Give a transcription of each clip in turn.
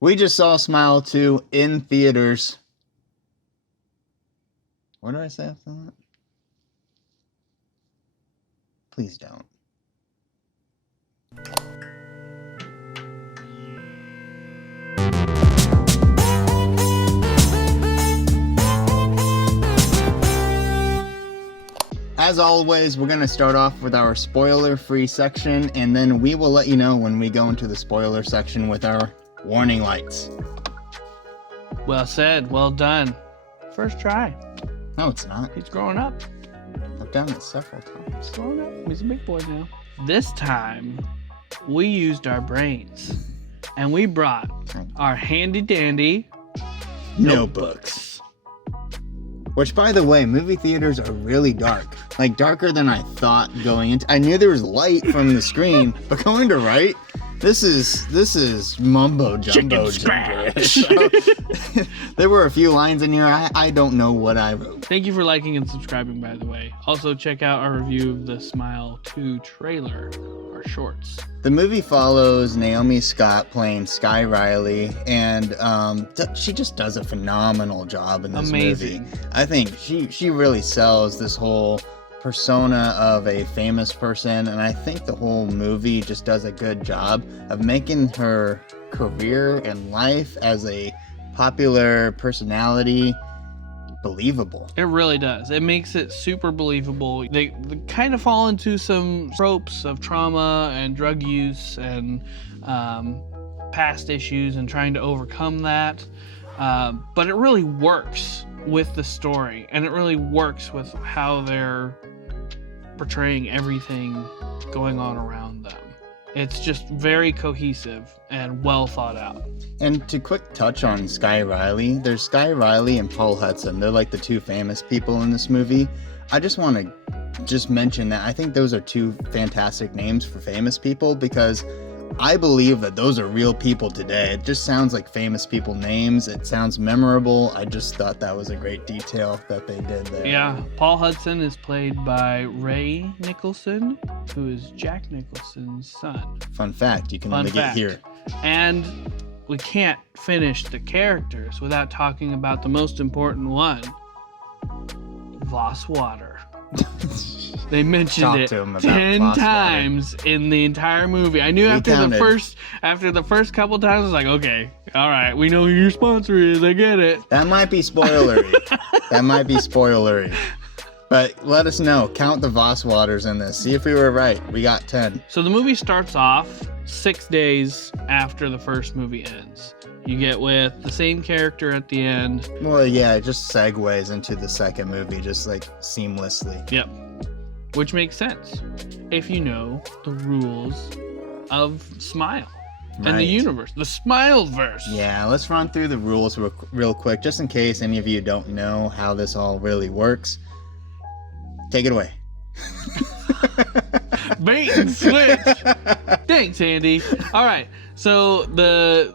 We just saw Smile 2 in theaters. What did I say after that? Please don't. As always, we're going to start off with our spoiler-free section, and then we will let you know when we go into the spoiler section with our warning lights. Well said. Well done. First try. No, it's not. He's growing up. I've done it several times. Growing up. He's a big boy now. This time, we used our brains, and we brought our handy-dandy Notebooks. Which, by the way, movie theaters are really dark. Like, darker than I thought going into. I knew there was light from the screen, but going to right, this is mumbo jumbo. So, there were a few lines in here. I don't know what I wrote. Thank you for liking and subscribing, by the way. Also, check out our review of the Smile 2 trailer, our shorts. The movie follows Naomi Scott playing Sky Riley, and she just does a phenomenal job in this movie. I think she really sells this whole persona of a famous person, and I think the whole movie just does a good job of making her career and life as a popular personality believable. It really does. It makes it super believable. They kind of fall into some tropes of trauma and drug use and past issues and trying to overcome that. But it really works with the story, and it really works with how they're portraying everything going on around them. It's just very cohesive and well thought out. And to quick touch on Sky Riley, there's Sky Riley and Paul Hudson. They're like the two famous people in this movie. I just want to mention that I think those are two fantastic names for famous people, because I believe that those are real people today. It just sounds like famous people names. It sounds memorable. I just thought that was a great detail that they did there. Yeah, Paul Hudson is played by Ray Nicholson, who is Jack Nicholson's son. Fun fact, you can only get here. And we can't finish the characters without talking about the most important one, Voss Water. They mentioned it 10 times in the entire movie. I knew after the first couple times, I was like, okay, all right, we know who your sponsor is. I get it. That might be spoilery. But let us know. Count the Voss Waters in this. See if we were right. We got 10. So the movie starts off 6 days after the first movie ends. You get with the same character at the end. Well, yeah, it just segues into the second movie just like seamlessly. Yep. Which makes sense if you know the rules of Smile and the universe, the Smileverse. Yeah, let's run through the rules real quick, just in case any of you don't know how this all really works. Take it away. Bait and switch. Thanks, Andy. All right, so the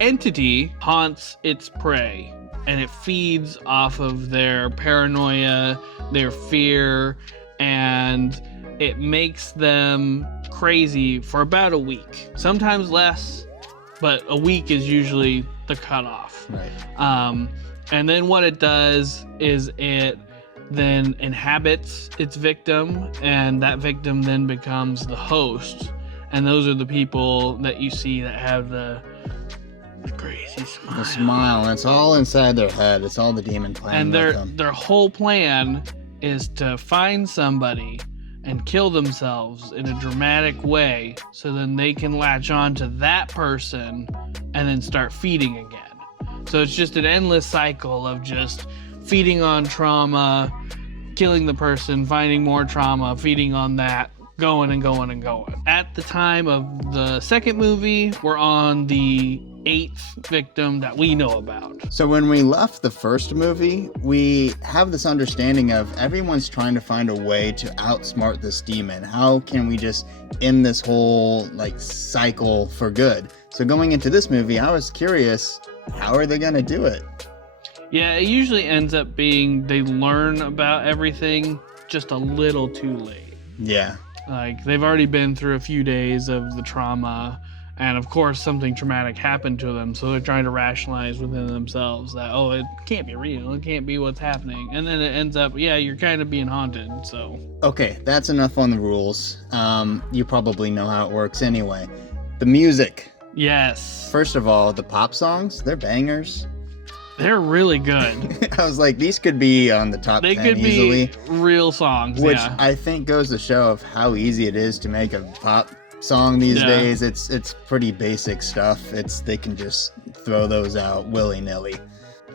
entity haunts its prey, and it feeds off of their paranoia, their fear, and it makes them crazy for about a week. Sometimes less, but a week is usually the cutoff. Right. And then what it does is it then inhabits its victim, and that victim then becomes the host. And those are the people that you see that have the crazy smile. The smile, and it's all inside their head. It's all the demon plan. And their whole plan is to find somebody and kill themselves in a dramatic way, so then they can latch on to that person and then start feeding again. So it's just an endless cycle of just feeding on trauma, killing the person, finding more trauma, feeding on that, going and going and going. At the time of the second movie, we're on the 8th victim that we know about. So when we left the first movie, we have this understanding of everyone's trying to find a way to outsmart this demon. How can we just end this whole cycle for good? So going into this movie, I was curious, how are they going to do it? Yeah, it usually ends up being they learn about everything just a little too late. Yeah. They've already been through a few days of the trauma And of course, something traumatic happened to them, so they're trying to rationalize within themselves that, oh, it can't be real, it can't be what's happening. And then it ends up, yeah, you're kind of being haunted, so. Okay, that's enough on the rules. You probably know how it works anyway. The music. Yes. First of all, the pop songs, they're bangers. They're really good. I was like, these could be on the top 10 could easily. Be real songs, which yeah. I think goes to show of how easy it is to make a pop song these days. It's pretty basic stuff. They can just throw those out willy-nilly.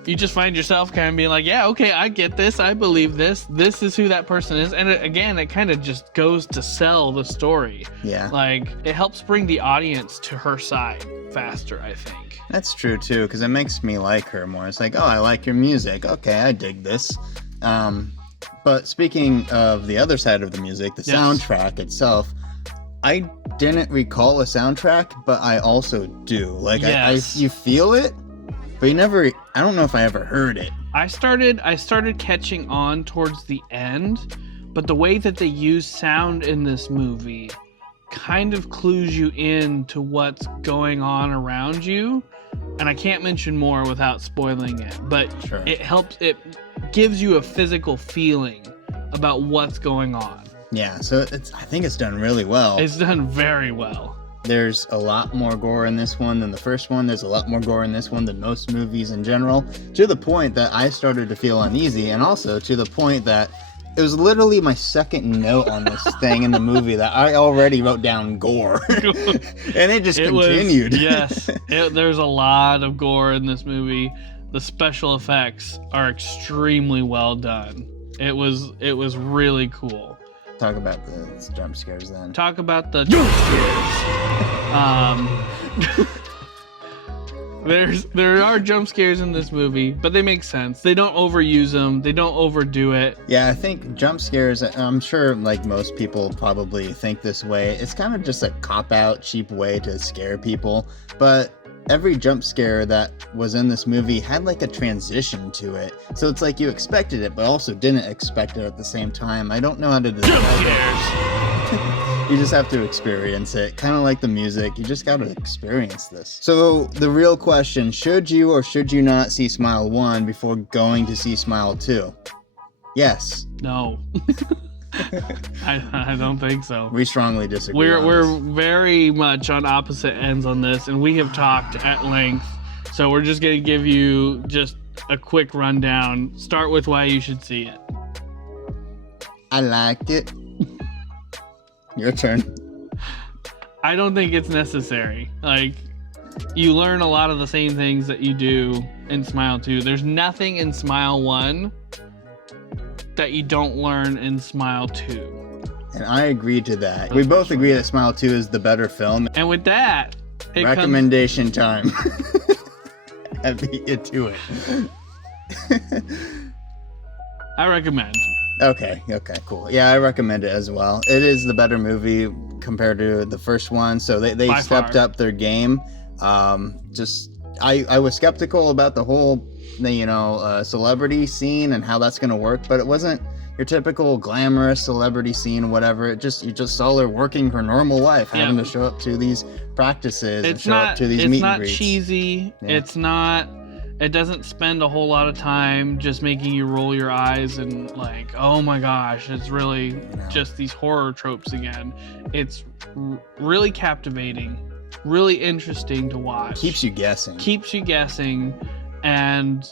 You just find yourself kind of being like, yeah, okay, I get this, I believe this is who that person is. And it kind of just goes to sell the story. Yeah, like it helps bring the audience to her side faster, I think. That's true too, because it makes me like her more. It's like, oh, I like your music, okay, I dig this. But speaking of the other side of the music, the soundtrack itself, I didn't recall a soundtrack, but I also do. Like, you feel it, but you never. I don't know if I ever heard it. I started catching on towards the end, but the way that they use sound in this movie kind of clues you in to what's going on around you. And I can't mention more without spoiling it, but sure. It gives you a physical feeling about what's going on. Yeah, so I think it's done really well. It's done very well. There's a lot more gore in this one than the first one. There's a lot more gore in this one than most movies in general, to the point that I started to feel uneasy, and also to the point that it was literally my second note on this thing in the movie that I already wrote down gore. And it just continued. There's a lot of gore in this movie. The special effects are extremely well done. It was really cool. Talk about the jump scares then. Talk about the jump scares. There are jump scares in this movie, but they make sense. They don't overuse them. They don't overdo it. Yeah, I think jump scares, I'm sure like most people probably think this way. It's kind of just a cop-out, cheap way to scare people. But every jump scare that was in this movie had like a transition to it. So it's like you expected it, but also didn't expect it at the same time. I don't know how to describe it. You just have to experience it. Kind of like the music. You just got to experience this. So the real question, should you or should you not see Smile 1 before going to see Smile 2? Yes. No. I don't think so. We strongly disagree. We're very much on opposite ends on this, and we have talked at length. So we're just going to give you just a quick rundown. Start with why you should see it. I like it. Your turn. I don't think it's necessary. Like, you learn a lot of the same things that you do in Smile 2. There's nothing in Smile 1 that you don't learn in Smile 2. And I agree to that. We both agree that Smile 2 is the better film. And with that, recommendation time. I beat you to it. I recommend. Okay, cool. Yeah, I recommend it as well. It is the better movie compared to the first one, so they stepped up their game. I was skeptical about the whole, celebrity scene and how that's gonna work, but it wasn't your typical glamorous celebrity scene or whatever. You just saw her working her normal life, having to show up to these practices and show up to these meet and greets. It's not cheesy. Yeah. It doesn't spend a whole lot of time just making you roll your eyes and like, oh my gosh, it's really just these horror tropes again. It's really captivating, really interesting to watch. Keeps you guessing. And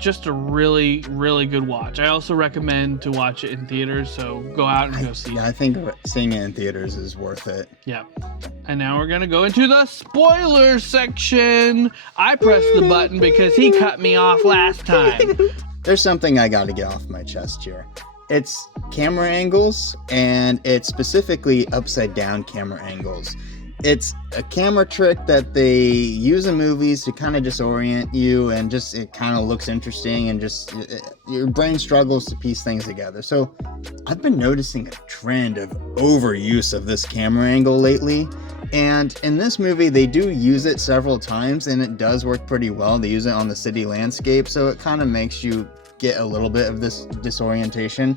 just a really, really good watch. I also recommend to watch it in theaters, so go out and go see it. I think seeing it in theaters is worth it. Yeah. And now we're going to go into the spoiler section. I pressed the button because he cut me off last time. There's something I got to get off my chest here. It's camera angles, and it's specifically upside down camera angles. It's a camera trick that they use in movies to kind of disorient you, and just it kind of looks interesting, and your brain struggles to piece things together. So I've been noticing a trend of overuse of this camera angle lately, and in this movie they do use it several times, and it does work pretty well. They use it on the city landscape, so it kind of makes you get a little bit of this disorientation.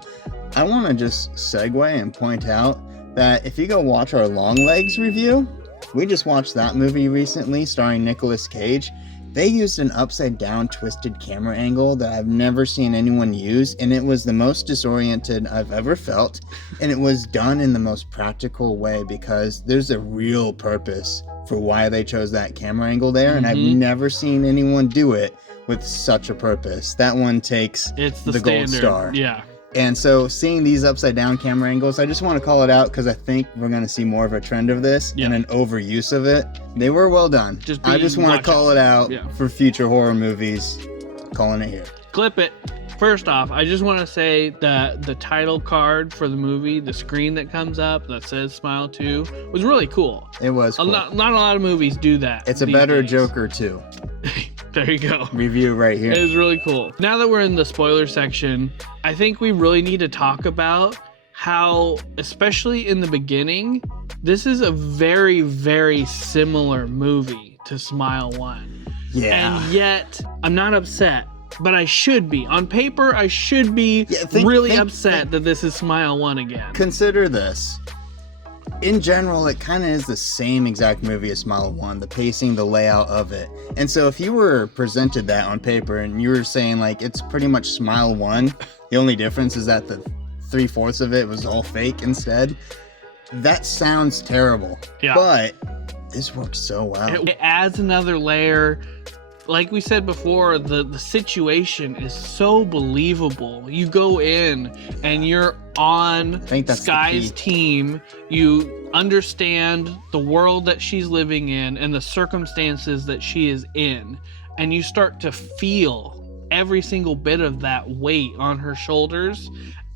I want to just segue and point out that if you go watch our Long Legs review, We just watched that movie recently starring Nicolas Cage. They used an upside down twisted camera angle that I've never seen anyone use, and it was the most disoriented I've ever felt, and it was done in the most practical way because there's a real purpose for why they chose that camera angle there, and I've never seen anyone do it with such a purpose. That one takes the gold star. Yeah. And so seeing these upside down camera angles, I just want to call it out because I think we're going to see more of a trend of this and an overuse of it. They were well done. I just want to call it out for future horror movies. Calling it here. Clip it. First off, I just want to say that the title card for the movie, the screen that comes up that says Smile 2, was really cool. It was cool. Not a lot of movies do that. It's a better Joker 2. There you go. Review right here. It was really cool. Now that we're in the spoiler section, I think we really need to talk about how, especially in the beginning, this is a very, very similar movie to Smile 1. Yeah. And yet, I'm not upset. But I should be. On paper, I should be really upset that this is Smile 1 again. Consider this. In general, it kind of is the same exact movie as Smile 1, the pacing, the layout of it. And so if you were presented that on paper and you were saying like it's pretty much Smile 1, the only difference is that the 3/4 of it was all fake instead, that sounds terrible. Yeah. But this works so well. It adds another layer. Like we said before, the situation is so believable. You go in and you're on Sky's team. You understand the world that she's living in and the circumstances that she is in. And you start to feel every single bit of that weight on her shoulders.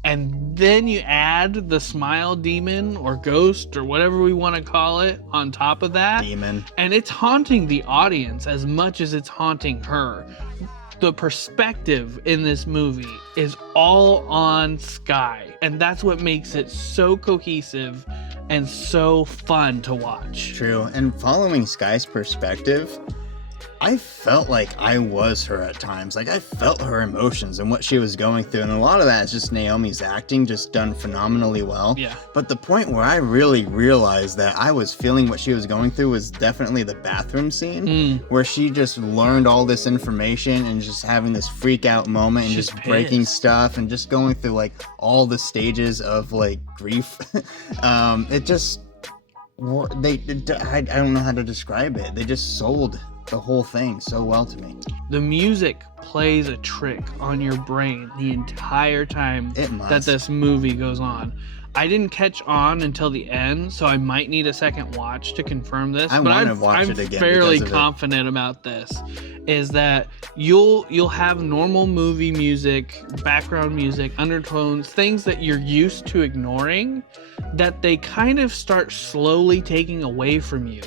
And then you add the smile demon or ghost or whatever we want to call it on top of that. Demon. And it's haunting the audience as much as it's haunting her. The perspective in this movie is all on Sky. And that's what makes it so cohesive and so fun to watch. True. And following Sky's perspective, I felt like I was her at times. Like I felt her emotions and what she was going through. And a lot of that is just Naomi's acting, just done phenomenally well. Yeah. But the point where I really realized that I was feeling what she was going through was definitely the bathroom scene where she just learned all this information and just having this freak out moment and just breaking stuff and just going through like all the stages of like grief. It just, I don't know how to describe it. They just sold the whole thing so well to me. The music plays a trick on your brain the entire time that this movie goes on. I didn't catch on until the end, so I might need a second watch to confirm this. I'm fairly confident about this. Is that you'll have normal movie music, background music, undertones, things that you're used to ignoring, that they kind of start slowly taking away from you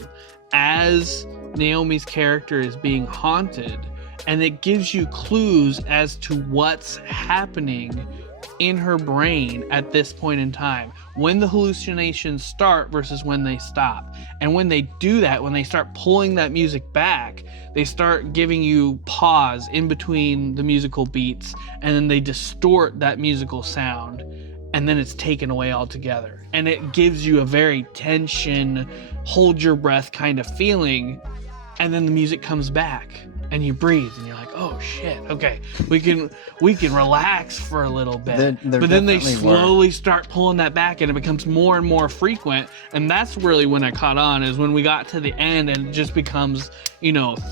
as Naomi's character is being haunted, and it gives you clues as to what's happening in her brain at this point in time, when the hallucinations start versus when they stop. And when they do that, when they start pulling that music back, they start giving you pause in between the musical beats, and then they distort that musical sound, and then it's taken away altogether. And it gives you a very tension, hold your breath kind of feeling. And then the music comes back and you breathe and you're like, oh shit, okay, we can relax for a little bit. But then they slowly start pulling that back and it becomes more and more frequent. And that's really when I caught on, is when we got to the end and it just becomes,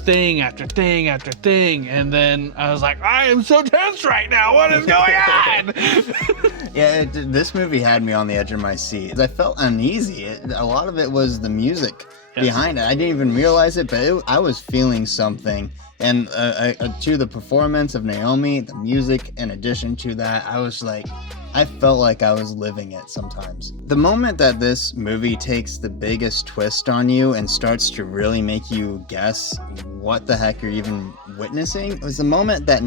thing after thing after thing. And then I was like, I am so tense right now. What is going on? Yeah, this movie had me on the edge of my seat. I felt uneasy. A lot of it was the music behind it. I didn't even realize it, but I was feeling something. And to the performance of Naomi, the music, in addition to that, I felt like I was living it sometimes. The moment that this movie takes the biggest twist on you and starts to really make you guess what the heck you're even witnessing was the moment that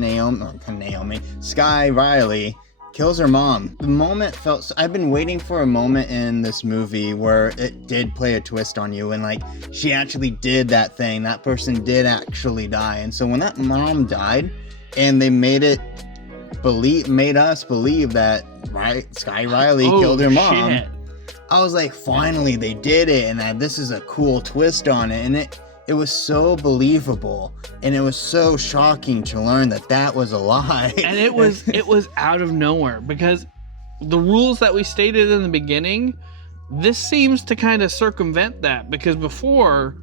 Sky Riley kills her mom. The moment I've been waiting for a moment in this movie where it did play a twist on you and like she actually did that thing. That person did actually die. And so when that mom died and they made us believe that Sky Riley killed her mom. Shit. I was like, finally they did it, and this is a cool twist on it, and it was so believable, and it was so shocking to learn that was a lie. And it was out of nowhere, because the rules that we stated in the beginning, this seems to kind of circumvent that, because before,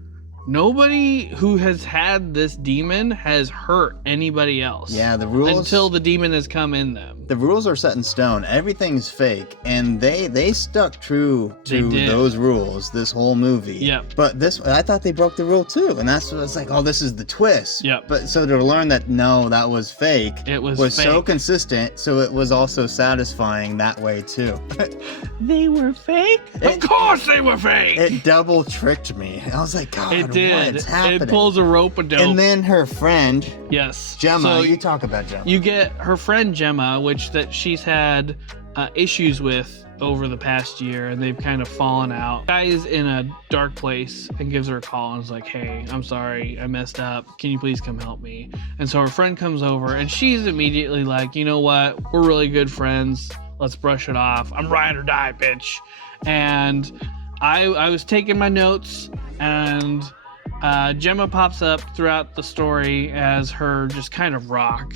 nobody who has had this demon has hurt anybody else. Yeah, the rules, until the demon has come in them. The rules are set in stone. Everything's fake, and they stuck true to those rules this whole movie. Yep. But I thought they broke the rule too, and that's what it's like. Oh, this is the twist. Yep. But so to learn that no, that was fake. It was fake. So consistent. So it was also satisfying that way too. They were fake. Of course they were fake. It double tricked me. I was like, God, it did. what's happening? It pulls a rope a dope. And then her friend. Yes. Gemma. So you talk about Gemma. You get her friend Gemma, which that she's had issues with over the past year, and they've kind of fallen out. Guy is in a dark place and gives her a call and is like, hey, I'm sorry, I messed up. Can you please come help me? And so her friend comes over, and she's immediately like, you know what? We're really good friends. Let's brush it off. I'm ride or die, bitch. And I was taking my notes, and Gemma pops up throughout the story as her just kind of rock,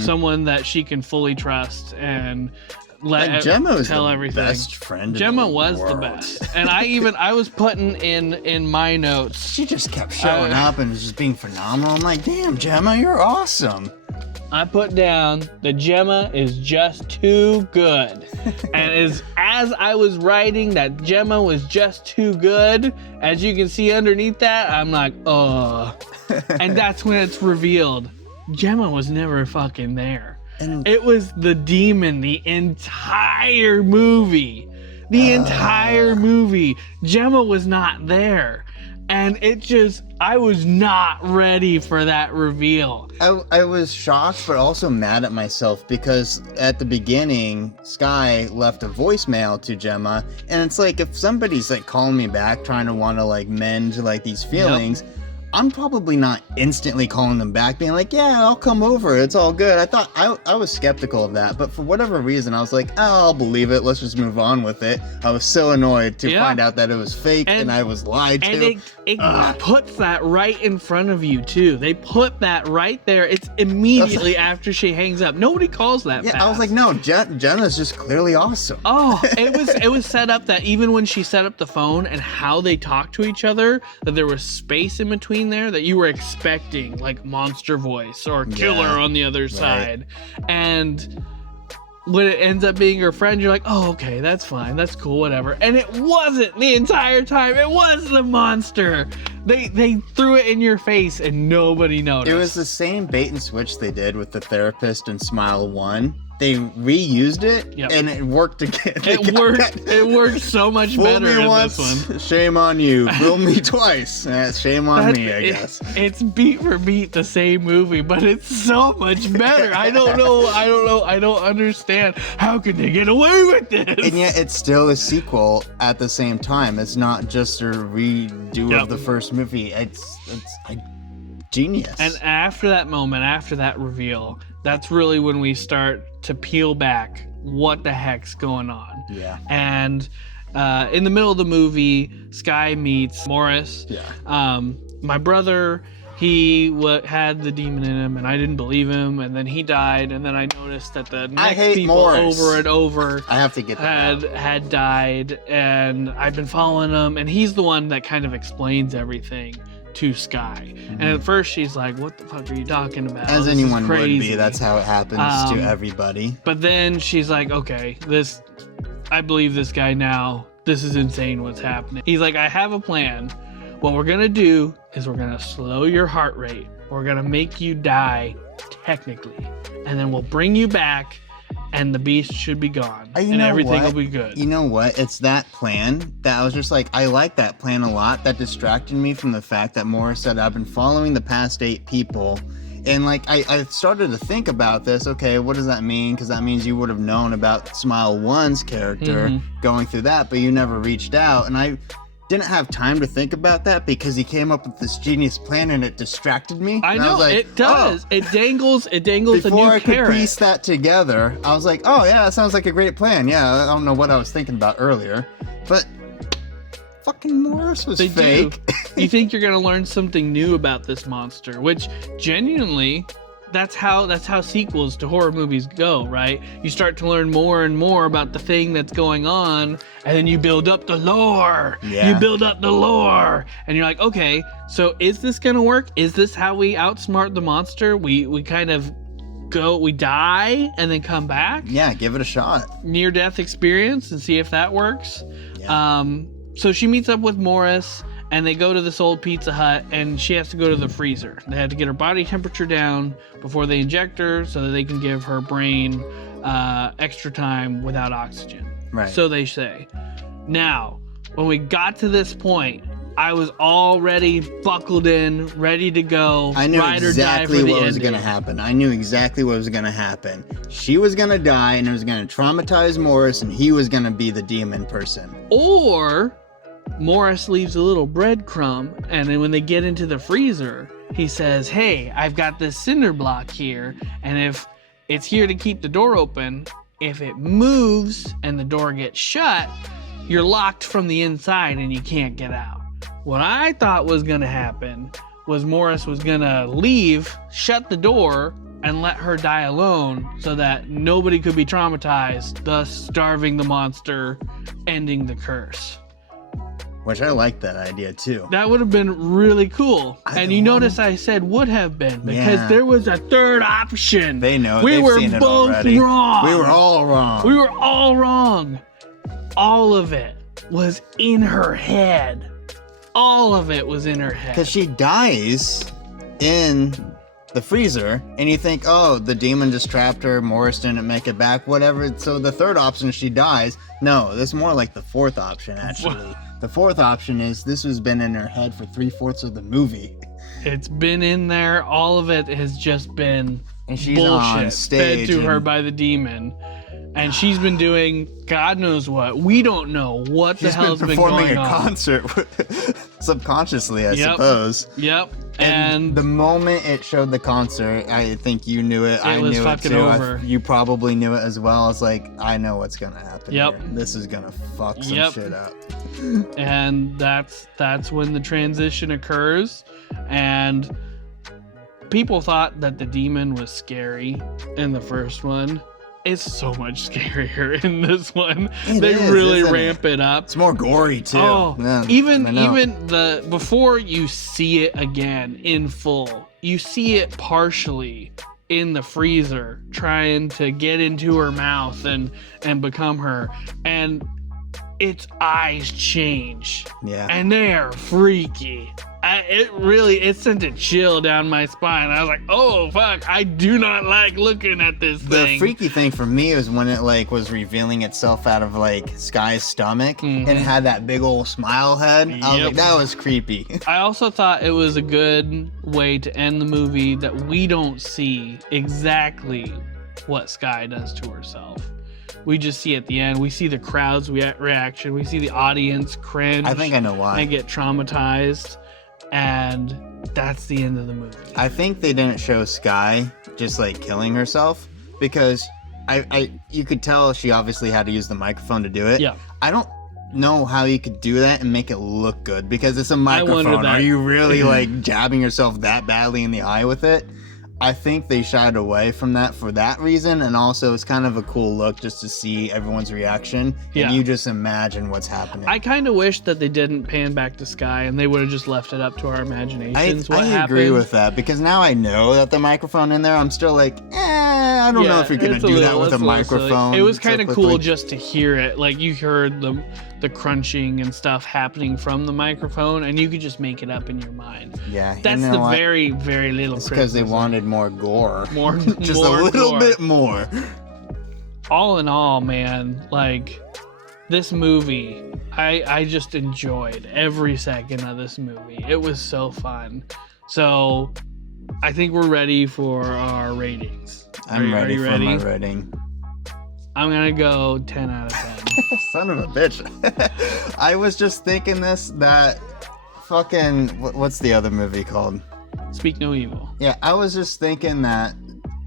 someone that she can fully trust and Gemma tell everything. Best friend. Gemma was the best, and I was putting in my notes. She just kept showing up and was just being phenomenal. I'm like, damn, Gemma, you're awesome. I put down that Gemma is just too good. And as I was writing that Gemma was just too good, as you can see underneath that, I'm like, oh. And that's when it's revealed. Gemma was never fucking there. And it was the demon the entire movie. The entire movie. Gemma was not there. And I was not ready for that reveal. I was shocked, but also mad at myself, because at the beginning, Sky left a voicemail to Gemma, and it's like, if somebody's like calling me back, trying to want to like mend like these feelings, I'm probably not instantly calling them back being like, yeah, I'll come over, it's all good. I was skeptical of that, but for whatever reason, I was like, oh, I'll believe it, let's just move on with it. I was so annoyed to find out that it was fake, and I was lied to. And it puts that right in front of you too. They put that right there. It's immediately after she hangs up. Nobody calls that fast. I was like, no, Jenna's just clearly awesome. Oh, it was set up that even when she set up the phone and how they talked to each other, that there was space in between there, that you were expecting like monster voice or killer on the other side. And when it ends up being her friend, you're like, oh, okay, that's fine, that's cool, whatever. And it wasn't the entire time. It was the monster. They threw it in your face and nobody noticed. It was the same bait and switch they did with the therapist in Smile 1. They reused it, and it worked again. It worked so much better in once, this one. Shame on you. Fool me twice. Shame on me, I guess. It's beat for beat the same movie, but it's so much better. I don't know. I don't understand. How could they get away with this? And yet it's still a sequel at the same time. It's not just a redo of the first movie. It's genius. And after that moment, after that reveal, that's really when we start to peel back what the heck's going on. Yeah. And in the middle of the movie, Sky meets Morris. Yeah. My brother, he had the demon in him, and I didn't believe him, and then he died, and then I noticed that the next people Morris. Over and over I have to get that had died, and I've been following him, and he's the one that kind of explains everything to Sky. And at first she's like, what the fuck are you talking about? As anyone would be, that's how it happens to everybody. But then she's like, okay, I believe this guy now. This is insane what's happening. He's like, I have a plan. What we're gonna do is we're gonna slow your heart rate. We're gonna make you die technically, and then we'll bring you back, and the beast should be gone, and everything will be good. You know what? It's that plan that I was just like, I like that plan a lot. That distracted me from the fact that Morris said, I've been following the past 8 people. And like, I started to think about this. Okay, what does that mean? Because that means you would have known about Smile 1's character going through that, but you never reached out. And I didn't have time to think about that because he came up with this genius plan and it distracted me. I know, like, it does. Oh. It dangles a new carrot. Before I could piece that together, I was like, oh yeah, that sounds like a great plan. Yeah, I don't know what I was thinking about earlier. But fucking Morris was They fake. do. You think you're gonna learn something new about this monster, which genuinely, that's how sequels to horror movies go, right? You start to learn more and more about the thing that's going on, and then you build up the lore. Yeah. You build up the lore, and you're like, okay, so is this gonna work? Is this how we outsmart the monster? We kind of we die and then come back? Yeah, give it a shot. Near-death experience and see if that works. Yeah. So she meets up with Morris, and they go to this old Pizza Hut, and she has to go to the freezer. They had to get her body temperature down before they inject her so that they can give her brain extra time without oxygen. Right. So they say. Now, when we got to this point, I was already buckled in, ready to go. I knew exactly what was ending. going to happen. I knew exactly what was going to happen. She was going to die, and it was going to traumatize Morris, and he was going to be the demon person. Or Morris leaves a little breadcrumb, and then when they get into the freezer, he says, hey, I've got this cinder block here, and if it's here to keep the door open, if it moves and the door gets shut, you're locked from the inside and you can't get out. What I thought was going to happen was Morris was going to leave, shut the door, and let her die alone so that nobody could be traumatized, thus starving the monster, ending the curse. Which I like that idea too. That would have been really cool. And you notice I said would have been because there was a third option. They know. We They've were seen it both already. wrong. We were all wrong. We were all wrong. All of it was in her head. All of it was in her head. Because she dies in the freezer, and you think, oh, the demon just trapped her, Morris didn't make it back, whatever. So the third option is she dies. No, that's more like the fourth option, actually. The fourth option is this has been in her head for 3/4 of the movie. It's been in there. All of it has just been And she's bullshit on stage fed to her and- by the demon. And she's been doing God knows what. We don't know what the hell's been performing going a on. concert subconsciously, I Yep. suppose. Yep. And the moment it showed the concert, I think you knew it. I was knew it fucking too. over. You probably knew it as well. I was like, I know what's gonna happen. Yep. Here. This is gonna fuck some Yep. shit up. And that's when the transition occurs. And people thought that the demon was scary in the first one. It's so much scarier in this one. They really ramp it up. It's more gory too. Oh, Yeah, even I know. the before you see it again in full, you see it partially in the freezer trying to get into her mouth and become her, and its eyes change. Yeah. And they are freaky. It sent a chill down my spine. I was like, oh fuck, I do not like looking at this thing. The freaky thing for me was when it like was revealing itself out of like Sky's stomach and it had that big old smile head. I was like, that was creepy. I also thought it was a good way to end the movie that we don't see exactly what Sky does to herself. We just see at the end, we see the crowd's reaction, we see the audience cringe. I think I know why. And get traumatized, and that's the end of the movie. I think they didn't show Sky just like killing herself because you could tell she obviously had to use the microphone to do it. Yeah. I don't know how you could do that and make it look good because it's a microphone. wondered that. Are you really like jabbing yourself that badly in the eye with it? I think they shied away from that for that reason, and also it's kind of a cool look just to see everyone's reaction, and you just imagine what's happening. I kind of wish that they didn't pan back to Sky and they would have just left it up to our imaginations. I agree with that because now I know that the microphone in there, I'm still like, I don't know if you're gonna do that with a microphone. It was kind of cool quickly. just to hear it. Like you heard the crunching and stuff happening from the microphone, and you could just make it up in your mind. Yeah, That's the very, very little. It's because they wanted more gore. Just more a little gore. bit more. All in all, man, like this movie, I just enjoyed every second of this movie. It was so fun. So I think we're ready for our ratings. I'm ready for my rating. I'm gonna go 10 out of 10. Son of a bitch. I was just thinking that fucking what's the other movie called? Speak No Evil. Yeah, I was just thinking that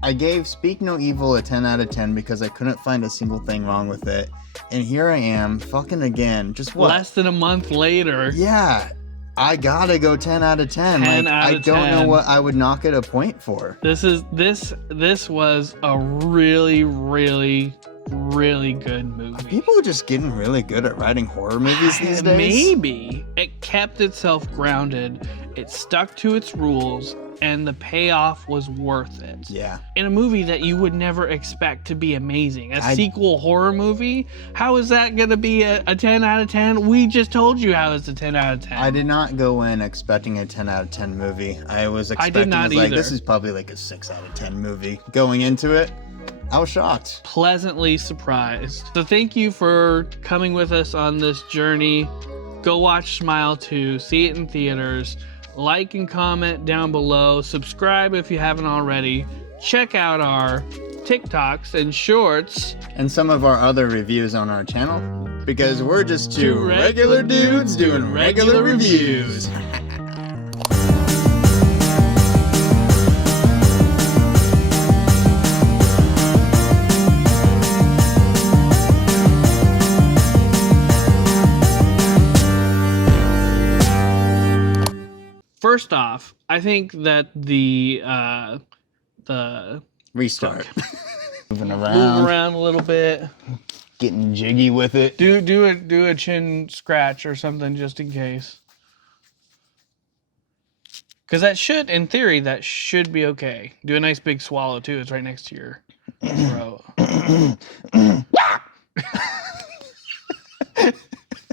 I gave Speak No Evil a 10 out of 10 because I couldn't find a single thing wrong with it. And here I am, fucking again. Just what? Less than a month later. Yeah. I gotta go 10 out of 10. 10 like, out of I don't 10. know what I would knock it a point for. This was a really, really, really good movie. Are people just getting really good at writing horror movies these days? Maybe. It kept itself grounded. It stuck to its rules, and the payoff was worth it. Yeah. In a movie that you would never expect to be amazing. A sequel horror movie? How is that going to be a 10 out of 10? We just told you how it's a 10 out of 10. I did not go in expecting a 10 out of 10 movie. I was expecting this is probably like a 6 out of 10 movie. Going into it, I was shocked. Pleasantly surprised. So thank you for coming with us on this journey. Go watch Smile 2. See it in theaters. Like and comment down below. Subscribe if you haven't already. Check out our TikToks and shorts. And some of our other reviews on our channel. Because we're just two regular dudes doing regular reviews. First off, I think that the restart. Moving move around a little bit, getting jiggy with it. Do a chin scratch or something just in case. Because that should, in theory, that should be okay. Do a nice big swallow too. It's right next to your throat.